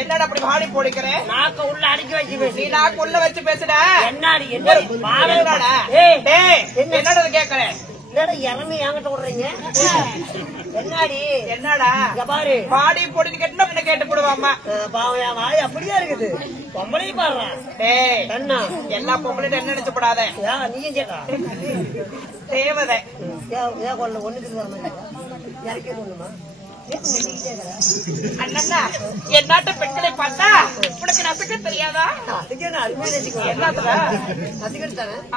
என்னடா அப்படி வாடி போடுக்கிறேன் நாக்க உள்ள அடிக்க வச்சு பேசி நாக்க உள்ள வச்சு பேசுட என்னடி என்னடா கேக்குறேன் என்னடா இறமி என்கிட்ட விடுறீங்க என்னடி என்னடா பாரு பாடி போட்டு கேட்டா என்ன கேட்டு போடுவாமா பாவம் வாய் அப்படியே இருக்குது பொம்பளையும் பாடுறான் என்ன எல்லா பொம்பளையும் என்ன நினைச்சு போடாத நீயும் கேட்டா தேவதை ஒண்ணுக்கு இறக்கி ஒண்ணுமா அண்ணா என் நாட்டு பெண்களை பார்த்தா உனக்கு நசுக்க தெரியாதா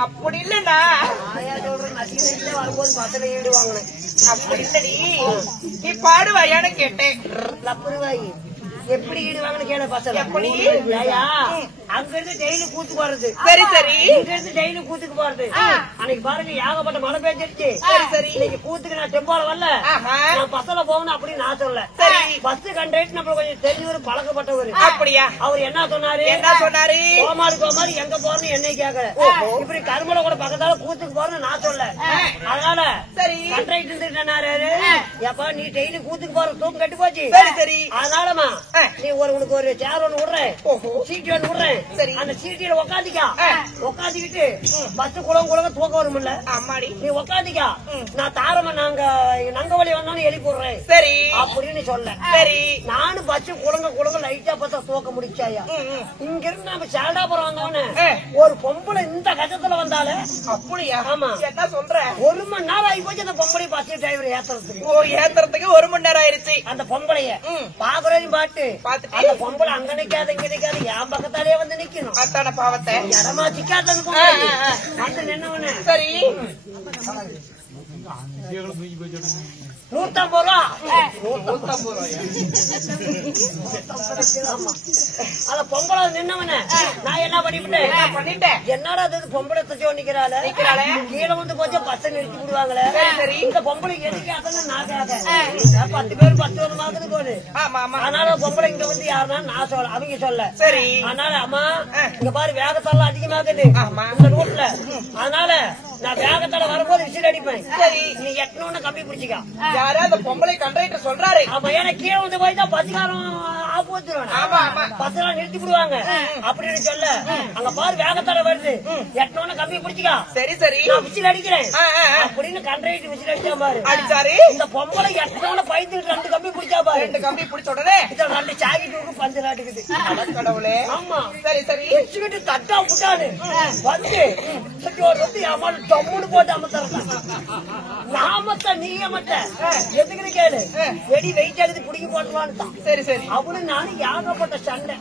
அப்படி இல்லன்னா வரும்போது பசங்க ஈடு வாங்கினேன் அப்படி இல்லடி நீ பாடுவாயான்னு கேட்டேன் எப்படி ஈடுவாங்கன்னு கேட பசங்க எப்படி அங்க இருந்து டெய்லி கூத்துக்கு போறது சரி சரி இங்க இருந்து டெய்லி கூத்துக்கு போறது அன்னைக்கு பாருங்க ஏகப்பட்ட மழை பெஞ்சிருச்சு சரி சரி இன்னைக்கு கூத்துக்கு நான் டெம்போல வரல நான் பஸ்ல போகணும் அப்படின்னு நான் சொல்ல சரி பஸ் கண்டக்டர் நம்ம கொஞ்சம் தெரிஞ்சவரு பழக்கப்பட்டவரு அப்படியா அவர் என்ன சொன்னாரு கோமாரி எங்க போறன்னு என்னை கேக்குற இப்படி கருமலை கூட பக்கத்தால கூத்துக்கு போறேன்னு நான் சொல்ல அதனால சரி கண்டக்டர் சொன்னாரு எப்ப நீ டெய்லி கூத்துக்கு போற தூக்கம் கட்டு போச்சு சரி சரி அதனாலமா நீ உனக்கு ஒரு சேர் ஒண்ணு விடுறேன் சீட்டு ஒண்ணு விடுறேன் சரி அந்த சீட்டில உக்காந்துக்கிட்டு பஸ் குளம் தூக்க வரும்ல அம்மாடி நீ உக்காந்திக்கா நான் தாரமா நங்க வழி வந்தாலும் எழுப்பி விடுறேன் சரி அப்படின்னு சொல்ல சரி நானும் பஸ் குளங்க லைட்டா பார்த்தா தூக்க முடிச்சாயா இங்க இருந்து நம்ம சேல்டாபுரம் வந்தோன்னு ஒரு பொம்பளை இந்த கஜத்துல வந்தாலே அப்படியா ஆமா என்ன சொல்ற 1 மணி நேரம் ஆகி போச்சு அந்த பொம்பளை பஸ் டிரைவர் ஏத்துறதுக்கு 1 மணி நேரம் ஆயிருச்சு அந்த பொம்பளைய பாக்குறதையும் பாட்டு அந்த பொம்பளை அங்க நிக்காது இங்க நிக்காது என் பக்கத்தாலே வந்து நிக்கணும் அத்தான பாவத்தை இடமா சிக்காது வந்து நின்னவனு சரி 150 ரூபா அத பொம்பளை நின்னவன நான் என்ன பண்ணிட்டேன் என்னடா அது பொம்பளை தச்சு நிக்கிறாள் கீழே வந்து கொஞ்சம் பஸ் நிறுத்தி விடுவாங்களே இந்த பொம்பளைக்கு எதுக்கு அதெல்லாம் நான் 10 பேர் 10 வருமாக்குது போது அதனால பொம்பளை இங்க வந்து யாருன்னா நான் சொல்ல அவங்க சொல்ல சரி அதனால அம்மா இங்க பாரு வேகத்தால அதிகமாகுது இந்த ரூட்ல அதனால நான் வேகத்தால வரும்போது விசில் அடிப்பேன் சரி நீ எட்டணும்னு கம்பி பிடிச்சிக்கா யாரா அந்த பொம்பளை கண்டக்டர் சொல்றாரு அப்ப ஏன்னா கீழே வந்து போய்தான் பஸ்காரம் ஆப்பு வச்சிருவாங்க பஸ் எல்லாம் நிறுத்தி விடுவாங்க அப்படின்னு சொல்ல அங்க பாரு வேகத்தால வருது எட்டணும்னு கம்பி பிடிச்சிக்கா சரி சரி நான் விசில் அடிக்கிறேன் அப்படின்னு கண்டக்டர் விசில் அடிச்சா பாரு அடிச்சாரு இந்த பொம்பளை எட்டணும்னு பயந்து 2 கம்பி பிடிச்சா பாரு 2 கம்பி பிடிச்ச உடனே 2 சாக்கிட்டு பஞ்சு நாட்டுக்குது கடவுளே ஆமா சரி சரி வச்சுக்கிட்டு தட்டா விட்டாரு வந்து அம்மாள் டம்முன்னு போட்டு அமர்த்தாங்க நாமத்த நீயமத்த எதுக்குன்னு கேளு வெடி வெயிட் ஆகுது குடிக்க போடலான்னு சரி சரி அவனு நானும் ஏகப்பட்ட சண்டை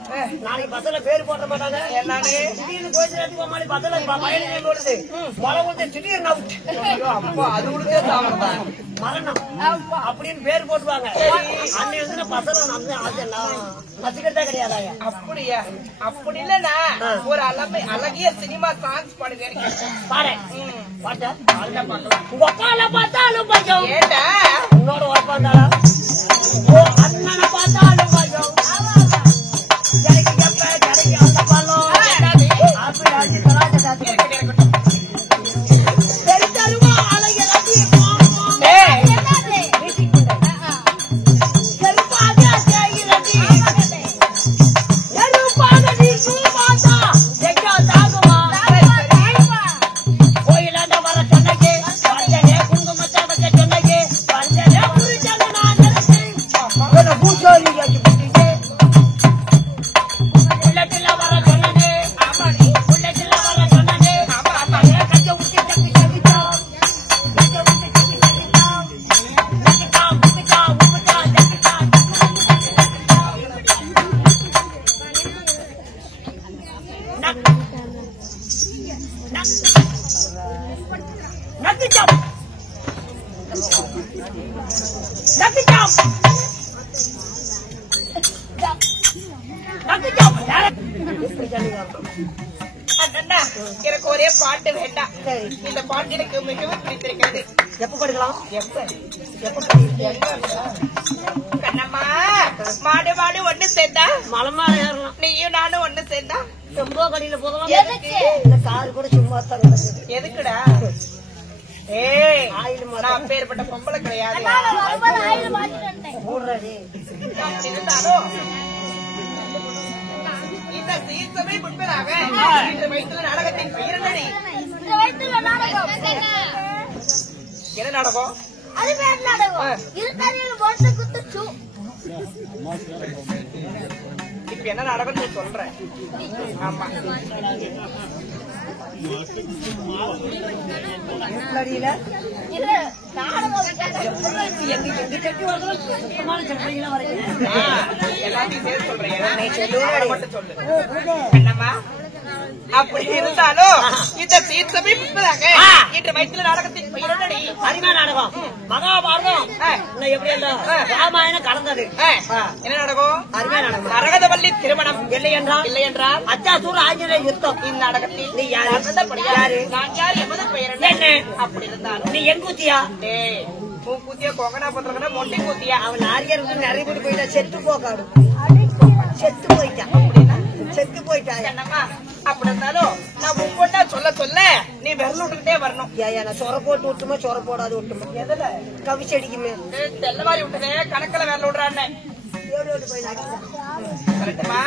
நாளைக்கு பஸ்ல பேர் போட மாட்டாங்க எல்லாமே திடீர்னு கோயிலுக்கு மாதிரி பஸ்ல பயணி போடுது மழை வந்து திடீர்னு அப்பா அது கொடுத்தே மரணம் அப்படின்னு பேர் போட்டுவாங்க அன்னை வந்து பசங்க நச்சுக்கிட்டே கிடையாது அப்படியா அப்படி இல்லன்னா ஒரு அழகிய சினிமா சாங்ஸ் பாடுவேன் பாரு பார்த்தாலும் பஞ்சம் உன்னோட பார்த்தாலும் அண்ணனை பார்த்தாலும் பஞ்சம் அந்த பழம் கோயிலாண்ட வர சொன்னக்கு குங்குமத்தை எனக்கு ஒரே பாட்டு வேண்டாம். இந்த பாட்டு எனக்கு மிகவும் பிடித்திருக்கிறது. எப்ப படிக்கலாம்? கண்ணம்மா, மாடு மாடு ஒண்ணு சேர்ந்தா மலமா ஏறலாம். நீயும் நானும் ஒண்ணு சேர்ந்தா செம்போ கடையில போகலாம். இந்த காரு கூட சும்மா தான் எதுக்குடா? ஏய், நான் பேர்பட்ட பொம்பளை கிடையாது. இருந்தாலும் இந்த சீசமே முன்பதாக இன்று வைத்துள்ள நாடகத்தின் பெயர் என்னடி? என்ன நாடகம்? அது வேற நாடகம். இருக்காரியில் போட்டு குத்துச்சு. இப்ப என்ன நாடகம் நீ சொல்ற? ஆமா, இல்ல நாடகம் எல்லாத்தையும் சேர்த்து சொல்றேன். மட்டும் சொல்லு என்னம்மா. அப்படி இருந்தாலும் இந்த சீர்சபை முன்பதாக இன்று வைத்துள்ள நாடகத்தின் பெயர் என்னடி? அருமையா நாடகம் மகாபாரதம். எப்படி ராமாயணம் கலந்தது. என்ன நாடகம்? அருமையா நாடகம். மரகதவல்லி திருமணம். இல்லை என்றால் அச்சாசூர் ஆஞ்சநேய யுத்தம். இந்நாடகத்தில் நீ யாரு? நான் யார்? எமது பெயர் என்ன? அப்படி இருந்தாலும் நீ எங்க ஊத்தியா? உன் கூத்தியா கொங்கனா பத்திரக்கா மொண்டி கூத்தியா? அவன் ஆரியர் நிறைய பேர் போயிட்டா. செத்து போக்காடு செத்து போயிட்டான். செத்து போயிட்டான். என்னம்மா, அப்படி இருந்தாலும் நான் உங்கொண்டா சொல்ல சொல்ல நீ விரல் விட்டுக்கிட்டே வரணும். நான் சொர போட்டு விட்டுமா சொர போடாது விட்டுமா? எதுல கவி செடிக்குமே தெல்லவாரி விட்டுனே கணக்கில் விரல் விடுறான்னு போய் கரெக்டுமா?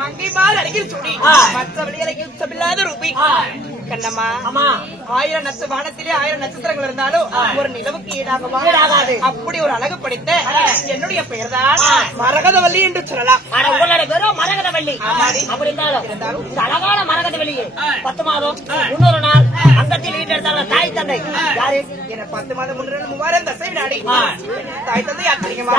மங்கை மால் அருகில் சுடி மற்ற வெளியலைக்கு யுத்தமில்லாத ரூபி கண்ணம்மா. ஆமா, 1000 நட்ச வானத்திலே 1000 நட்சத்திரங்கள் இருந்தாலும் ஒரு நிலவுக்கு ஈடாகுமா? அப்படி ஒரு அழகு படைத்த என்னுடைய பெயர் தான் மரகதவல்லி என்று சொல்லலாம். உங்களுடைய பேரும் மரகதவல்லி. அப்படி இருந்தாலும் அழகான மரகதவல்லியே 10 மாதம் இன்னொரு நாள் அங்கத்தில் வீட்டு எடுத்தாங்க தாய் தந்தை யாரு? 10 மாதம் முன்னாடி 3000 தசை வினாடி தாய் தந்தை யார் தெரியுமா?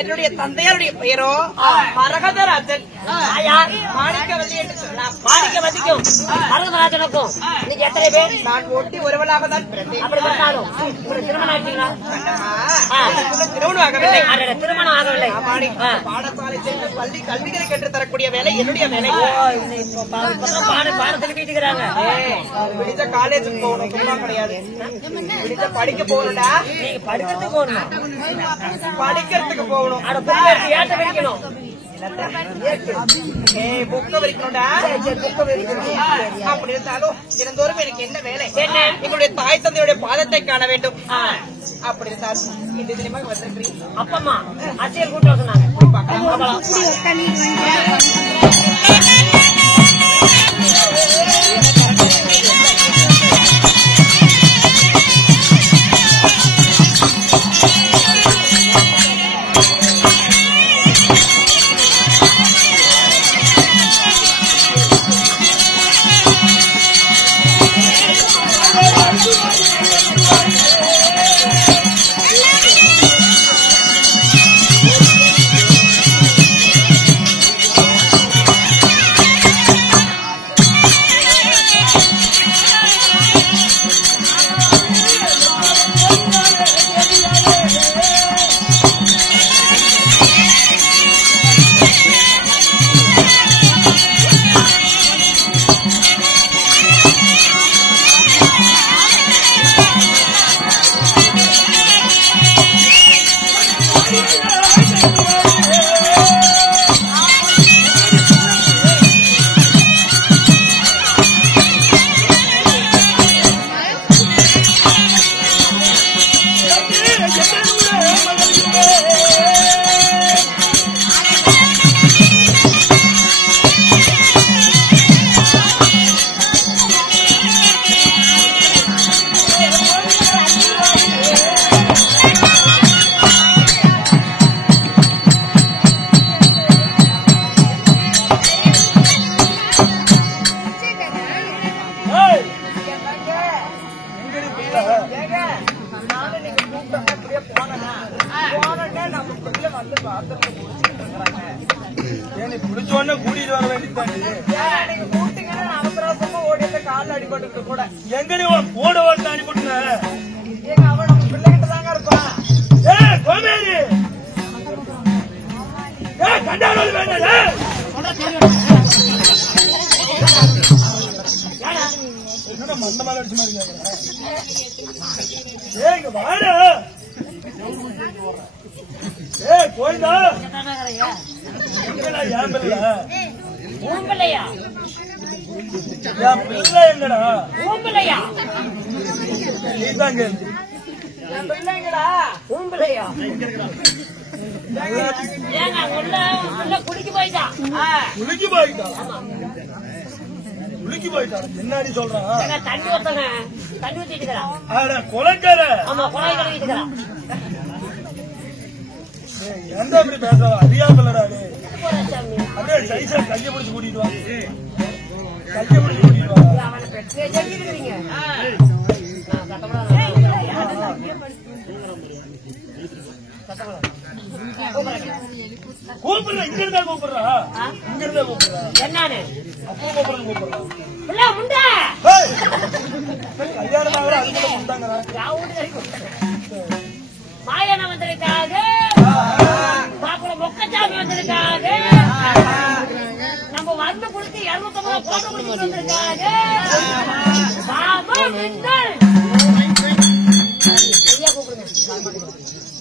என்னுடைய தந்தையாருடைய பெயரோ மரகதராஜன். மாணிக்கவல்லி என்று சொல்லலாம். மாணிக்கவல்லிக்கும் மரகதராஜனுக்கும் இன்னைக்கு எத்தனை பேர்? நான் ஒட்டி ஒருவனாக தான் பிறந்தேன். அப்படி பார்த்தாலும் திருமணம் ஆயிட்டீங்களா? திருமணம் ஆகவில்லை. திருமணம் ஆகவில்லை. பாடசாலை சென்று பள்ளி கல்விகளை கற்றுத் தரக்கூடிய வேலை என்னுடைய வேலை. பாடத்தில் வீட்டுக்கிறாங்க. பிடிச்ச காலேஜுக்கு போகணும், சும்மா கிடையாது. பிடிச்ச படிக்க போகணும்டா. நீங்க படிக்கிறதுக்கு போகணும். படிக்கிறதுக்கு போகணும். ஏற்ற வைக்கணும். புக்க வரைக்கணும்டா. அப்படி இருந்தாலும் தினந்தோறும் எனக்கு என்ன வேலை? எங்களுடைய தாய் தந்தையுடைய பாதத்தை காண வேண்டும். அப்படி இருந்தாலும் இந்த தினமாக வந்திருக்கிறீங்க. அப்பம்மா அரசியல் கூட்டம் சொன்னாங்க. வந்து பாத்திரத்தை குடிச்சிட்டு இருக்கிறாங்க. நீ குடிச்சோடனே கூட்டிட்டு வர வேண்டியதானே. நீங்க கூட்டிங்கன்னா நான் அவசரமா ஓடிட்டு காலில் அடிபட்டு கூட எங்க நீ கூட ஓட்ட அனுப்பிட்டுன? ஏங்க அவன் நம்ம பிள்ளைகிட்ட தாங்க இருப்பான். கோமேரி கண்டாரோல் வேண்டாம். என்னடா மந்தமான அடிச்சு மாதிரி இங்க வாடா. கோயிந்தா என் பிள்ளை ஊம்பிள்ளையா என் பிள்ளை எங்கடா? ஊம்பிள்ளையா நீதாங்க என் பிள்ளைங்கடா ஊம்பிள்ளையா ஏங்க உள்ள குடிக்க போயிட்டான். உலுக்கி போயிட்டா. உலுக்கி போயிட்டா என்னடி சொல்றான்? ஏங்க தண்ணி ஊத்தங்க, தண்ணி ஊத்திட்டு இருக்கிறான். கொலைக்கார. ஆமா, குழாய் கழுவிட்டு இருக்கிறான். எந்த அப்படி பேசுறா? அறியாமலடா. சாமி அப்படியே சைசா கையை பிடிச்சு கூட்டிட்டு வா. கையை பிடிச்சு கூட்டிட்டு வா. அவனை பெற்றே செஞ்சிருக்கிறீங்க. கூப்பிடுற இங்க இருந்தா கூப்பிடுறா. இங்க இருந்தா கூப்பிடுறா. என்னன்னு அப்போ கூப்பிடுறேன் கூப்பிடுறா. பிள்ளை முண்டை கல்யாணம் ஆகிற அதுக்குள்ள கொடுத்தாங்கடா. மாயன வந்திருக்காக, பாக்குற மொக்கச்சாமி வந்திருக்காக, நம்ம வந்து கொடுத்து 250 போட்டு கொடுத்து வந்திருக்காங்க. பாபா மின்னல்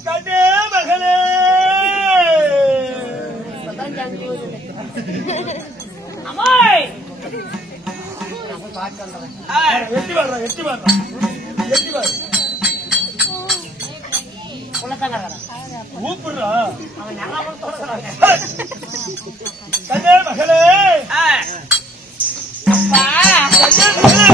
கண்ணே மகளே அம்மாய் எட்டி வர்றா. எட்டி வர்றா. எட்டி வர்ற கூப்பிடுறா. அவன் நல்லா சொல்றாங்க. கண்ணே மகளே அப்பா கண்ணே மகளே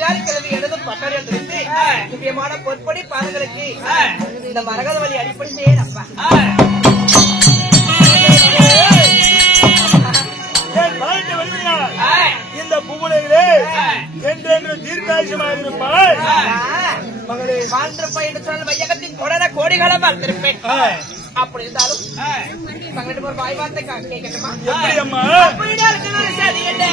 அதிகாரி கிழமை எழுதும் பட்டறியல் தெரிந்து முக்கியமான பொற்படி பாதங்களுக்கு இந்த மரகத வழி அடிப்படையே அப்பா இந்த புகழையிலே என்றென்று தீர்க்காயுஷமாக இருப்பாள் மகளே. வாழ்ந்திருப்பா என்று சொன்னால் வையகத்தின் கொடர கோடிகாலம் வாழ்ந்திருப்பேன். அப்படி இருந்தாலும் மகளிடம் ஒரு வாய் வார்த்தை கேட்கட்டுமா? எப்படி அம்மா? சரி என்ன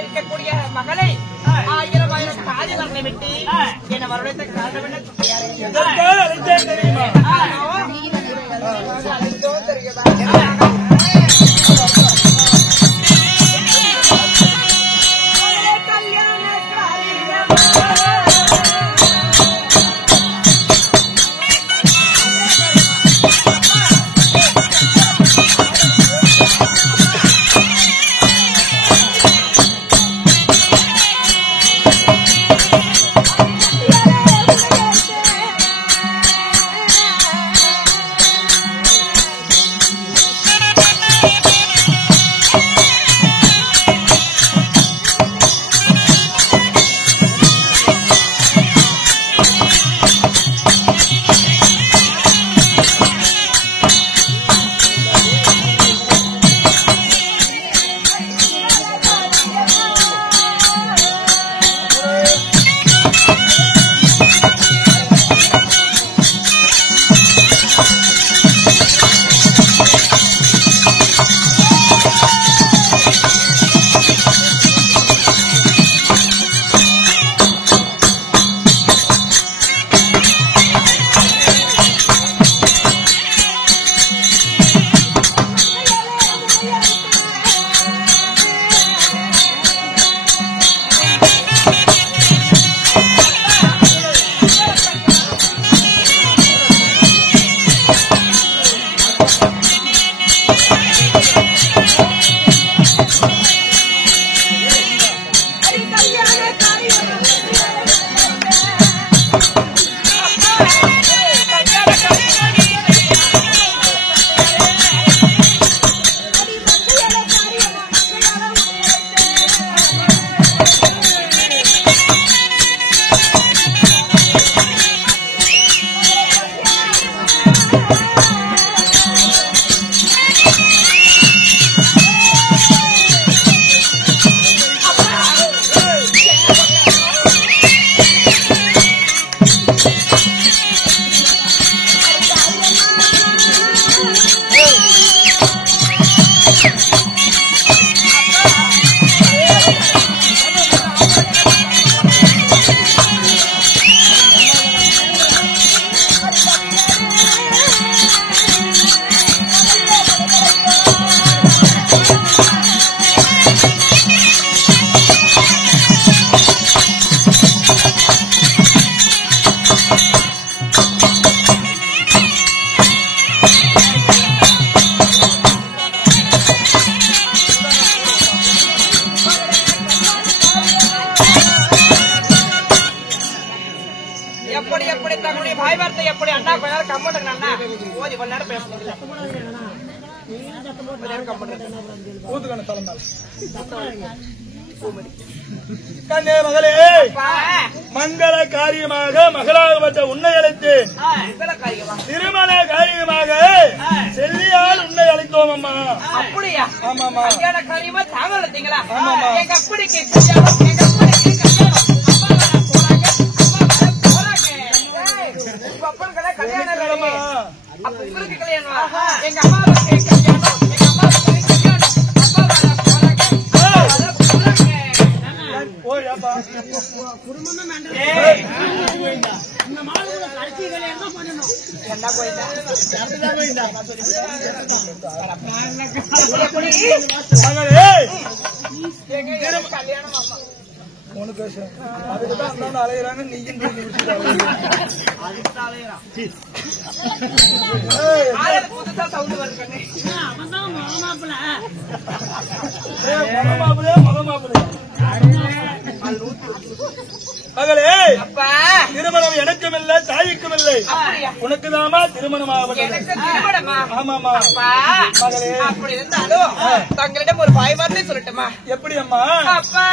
இருக்கக்கூடிய மகளை 1000 காதி வரணை விட்டு என்ன வருடத்தை காரணம் என்ன தெரியுமா? அப்படி அண்ணா கொஞ்ச நேரம் கம்ப்யூட்டர் அண்ணா ஓதி கொஞ்ச நேரம் பேசுறீங்களா ஊத்துக்கான தலைநாள் கண்ணே மகளே மங்கள காரியமாக மகளாகப்பட்ட உன்னை அழைத்து திருமண காரியமாக செல்லியால் உன்னை அழைத்தோம் அம்மா. அப்படியா? ஆமாமா. கல்யாண காரியமா தாங்க அழைத்தீங்களா? ஆமாமா. எங்க அப்படிக்கு கல்யாணம் எங்க அப்படிக்கு கல்யாணம் அப்ப உங்களுக்கு கல்யாணம் எங்க அம்மாவுக்கு கல்யாணம் எங்க அம்மாவுக்கு கல்யாணம் குடும்பம் உனக்கு அதுக்குதான் அலையிறாங்க நீயும் புதுசா சவுண்ட் வருது மகளே திருமணம் எனக்கும் இல்லை தாய்க்கும் இல்லை உனக்குதாமா திருமணம் திருமணமா? ஆமாமா மகளே. அப்படி இருந்தாலும் தங்களிடம் ஒரு பாய் வார்த்தை சொல்லட்டுமா? எப்படி அம்மா? அப்பா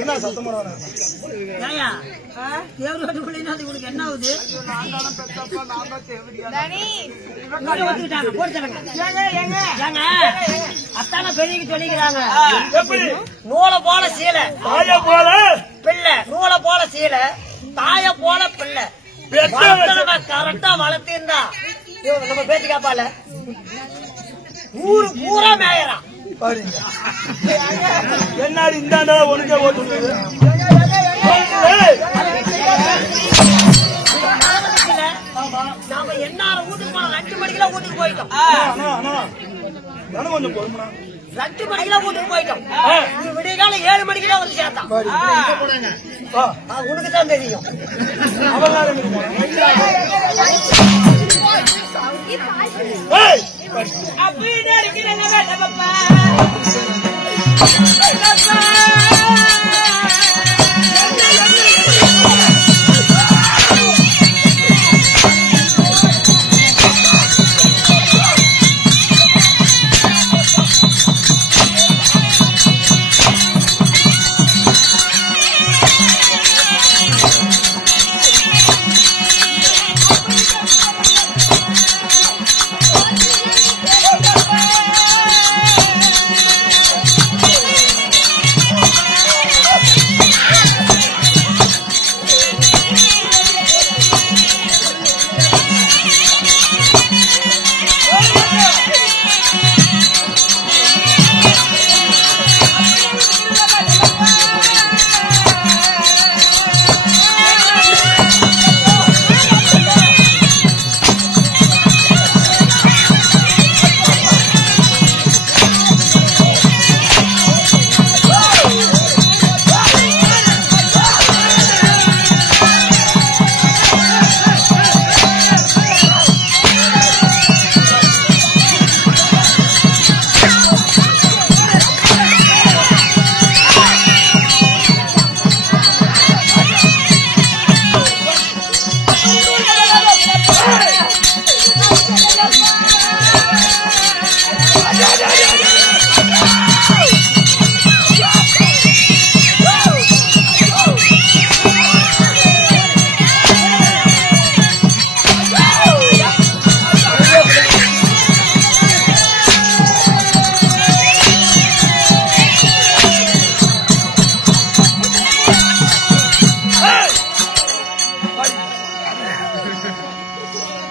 என்ன சத்தம் என்ன ஆகுது? அத்தான பெரியக்கு சொல்லிக்கிறாங்க. நூலை போல சீலை தாய போல பிள்ளை, நூலை போல சீலை தாய போல பிள்ளை கரெக்டா வளர்த்திருந்தா நம்ம பேச்சு காப்பால ஊரு பூரா மேயறா பாருங்க. என்னாடி இந்த உனக்கே ஓட்டு நாம என்னால வீட்டுக்கு போனோம். 2 மணிக்கெல்லாம் வீட்டுக்கு போயிட்டோம். கொஞ்சம் பொறுமனா 2 மணிக்கெல்லாம் வீட்டுக்கு போயிட்டோம். விடிய காலம் 7 மணிக்கெல்லாம் வந்து சேர்த்தான். உனக்கு தான் தெரியும். அப்படின்னு இருக்கிறாங்க.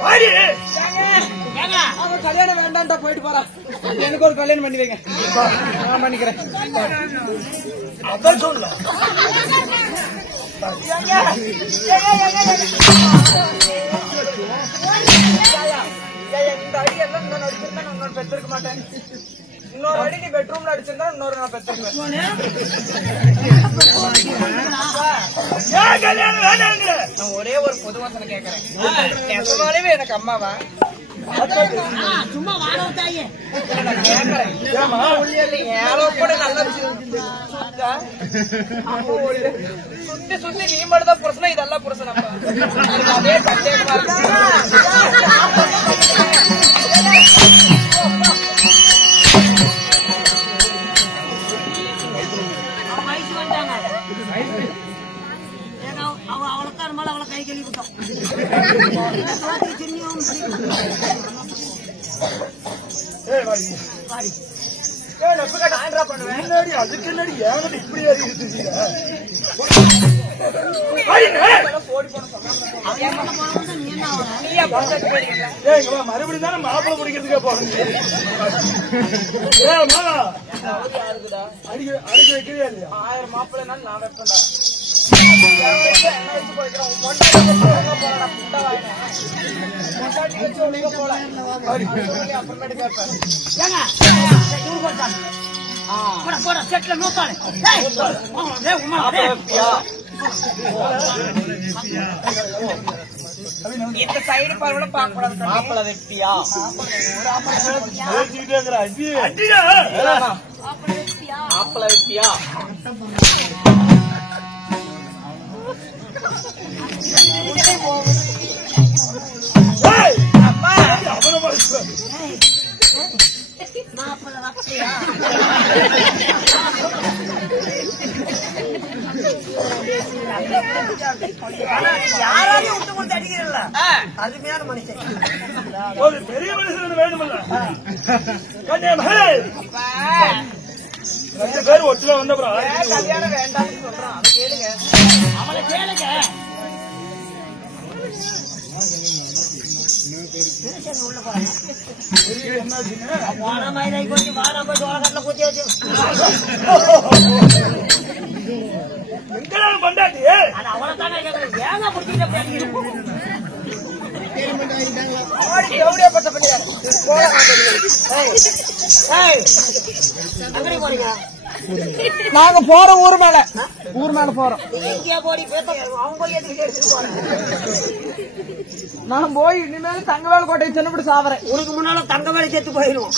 வாடி. ஏங்க அவன் கல்யாணம் வேண்டான்டா போயிட்டு போறான். எனக்கு ஒரு கல்யாணம் பண்ணி வைங்க. நான் பண்ணிக்கிறேன். அதான் சொல்ல இந்த அடி எல்லாம் இன்னொரு அடிச்சிருந்தா நான் இன்னொரு பெற்றிருக்க மாட்டேன். இன்னொரு அடி நீ பெட்ரூம்ல அடிச்சிருந்தா இன்னொரு நான் பெற்றிருக்கேன். ஏன் கல்யாணம் வேண்டாங்கிற? நான் ஒரே ஒரு பொதுவாசனை கேட்கறேன். நெசமாலுமே எனக்கு அம்மாவா? சும்மா வாழ தாயே நான் கேட்கறேன். ஏமா ஏழோ கூட நல்லா சுத்தி சுத்தி நீ மட்டும் தான் புருஷனா, இதெல்லாம் புருஷனப்பா. அதே சந்தேகமா வயசு வந்தாங்க அவளுக்கு மேல அவளை கை கழுவி விட்டோம் முன்னாடி அதுக்கு என்னடி ஏன் இப்படி அறிவிச்சு? மறுபடியும் தானே மாப்பிள்ளை பிடிக்கிறதுக்கே போறீங்க. அடிக்க வைக்கவே இல்லையா? 1000 மாப்பிள்ளை நான் வைப்பேன்டா. அப்புறமேட்டு கேட்பேன். செட்ல நோத்தானே இந்த சைடு பார்வை பார்க்க கூடாது. மாப்பிள்ளை வெட்டியா? மாப்பிள்ளை வெட்டியா? மாப்பிள்ள வப்பையா யாராலையும் விட்டு கொடுத்து அடிக்கிறல்ல அருமையான மனுஷன். ஒரு பெரிய மனுஷன் வேணுமல்ல? ரெண்டு பேரும் ஒற்றுமை வந்த கல்யாணம் வேண்டாம்னு சொல்றான். கேளுங்க, அவளை கேளுங்க. போன மாதிரி கொஞ்சம் வாரம் போய் சோழக்கட்டில கூத்தி வச்சு எங்களால் பண்டாட்டி அது அவளை தானே கேட்கணும். ஏங்க பிடிச்சிட்டு எவ்வளோப்பட்ட பிள்ளையார் அங்கே போறீங்க? நாங்க போறோம் ஊர் மேல போறோம். நீங்க போடி அவங்க போய் எதுக்கு எடுத்துட்டு போறேன்? நான் போய் இனிமேல் தங்கவேல் கோட்டை சின்னப்படி சாவறேன். உனக்கு முன்னால தங்க வேலை சேர்த்து போயிடும்.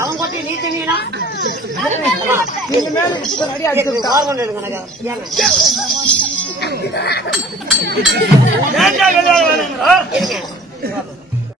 அவன் கொட்டி நீ தின்னா இனிமேல் அடி அடிச்சு கார்பன் எடுங்க. ஏன் கல்யாணம் வேணுங்கிறா?